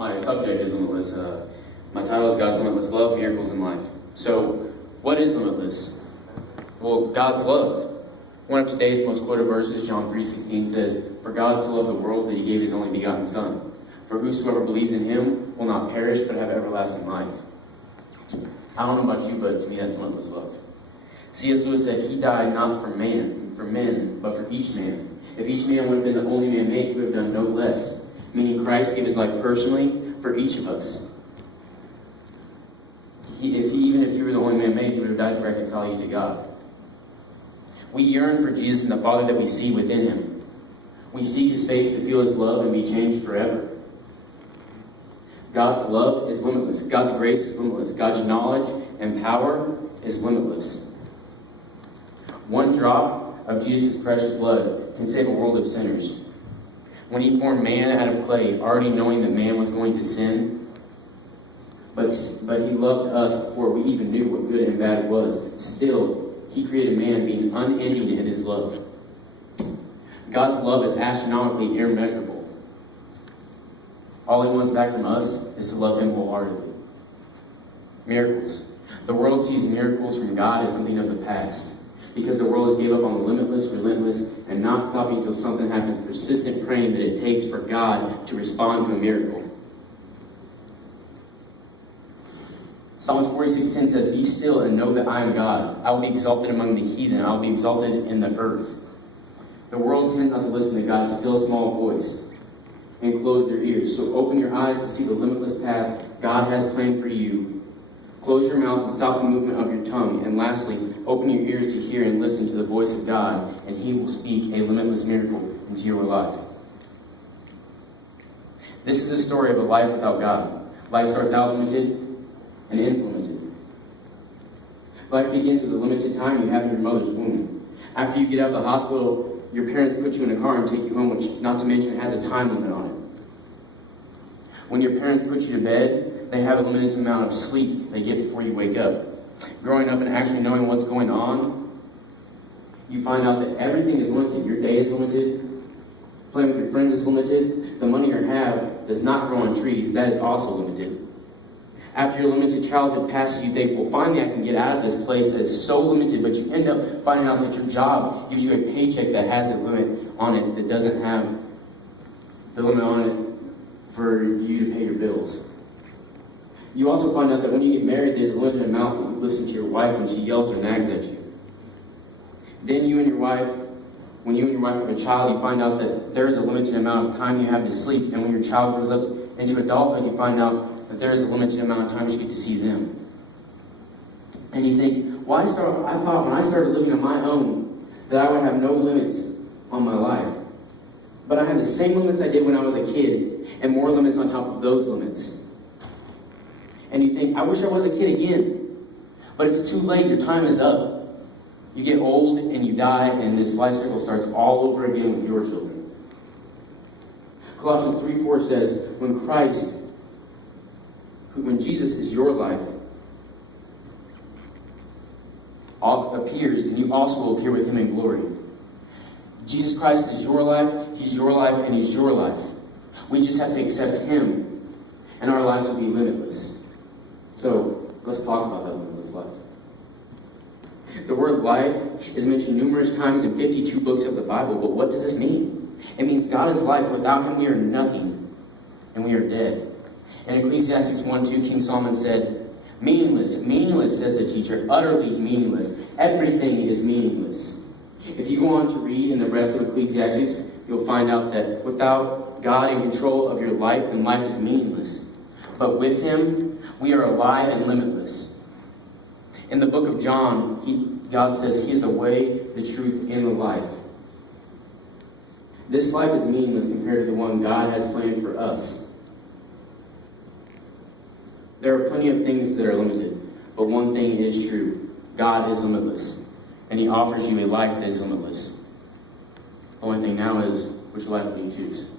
my subject is Limitless. My title is God's Limitless Love, Miracles in Life. So, what is limitless? Well, God's love. One of today's most quoted verses, John 3:16, says, "For God so loved the world that he gave his only begotten Son. For whosoever believes in him will not perish but have everlasting life." I don't know about you, but to me that's limitless love. C.S. Lewis said he died not for men, but for each man. If each man would have been the only man made, he would have done no less. Meaning Christ gave his life personally for each of us. Even if you were the only man made, he would have died to reconcile you to God. We yearn for Jesus and the Father that we see within him. We seek his face to feel his love and be changed forever. God's love is limitless. God's grace is limitless. God's knowledge and power is limitless. One drop of Jesus' precious blood can save a world of sinners. When he formed man out of clay, already knowing that man was going to sin, but he loved us before we even knew what good and bad was. Still, he created man being unending in his love. God's love is astronomically immeasurable. All he wants back from us is to love him wholeheartedly. Miracles. The world sees miracles from God as something of the past, because the world has gave up on the limitless, relentless, and not stopping until something happens, persistent praying that it takes for God to respond to a miracle. Psalms 46:10 says, "Be still and know that I am God. I will be exalted among the heathen. I will be exalted in the earth." The world tends not to listen to God's still small voice and close their ears. So open your eyes to see the limitless path God has planned for you. Close your mouth and stop the movement of your tongue. And lastly, open your ears to hear and listen to the voice of God, and he will speak a limitless miracle into your life. This is a story of a life without God. Life starts out limited and ends limited. Life begins with a limited time you have in your mother's womb. After you get out of the hospital, your parents put you in a car and take you home, which, not to mention, has a time limit on it. When your parents put you to bed, they have a limited amount of sleep they get before you wake up. Growing up and actually knowing what's going on, you find out that everything is limited. Your day is limited. Playing with your friends is limited. The money you have does not grow on trees. That is also limited. After your limited childhood passes, you think, well, finally I can get out of this place that is so limited, but you end up finding out that your job gives you a paycheck that has a limit on it, that doesn't have the limit on it for you to pay your bills. You also find out that when you get married, there's a limited amount that you listen to your wife when she yells or nags at you. Then when you and your wife have a child, you find out that there is a limited amount of time you have to sleep. And when your child grows up into adulthood, you find out that there is a limited amount of time you get to see them. And you think, well, I thought when I started living on my own that I would have no limits on my life. But I have the same limits I did when I was a kid, and more limits on top of those limits. And you think, I wish I was a kid again. But it's too late. Your time is up. You get old and you die, and this life cycle starts all over again with your children. Colossians 3:4 says, when Jesus is your life, appears, and you also will appear with him in glory. Jesus Christ is your life, he's your life, and he's your life. We just have to accept him, and our lives will be limitless. So, let's talk about that limitless life. The word life is mentioned numerous times in 52 books of the Bible, but what does this mean? It means God is life. Without him we are nothing, and we are dead. In Ecclesiastes 1:2, King Solomon said, "Meaningless, meaningless, says the teacher, utterly meaningless. Everything is meaningless." If you go on to read in the rest of Ecclesiastes, you'll find out that without God in control of your life, then life is meaningless. But with him, we are alive and limitless. In the book of John, God says he is the way, the truth, and the life. This life is meaningless compared to the one God has planned for us. There are plenty of things that are limited, but one thing is true. God is limitless, and he offers you a life that is limitless. The only thing now is, which life do you choose?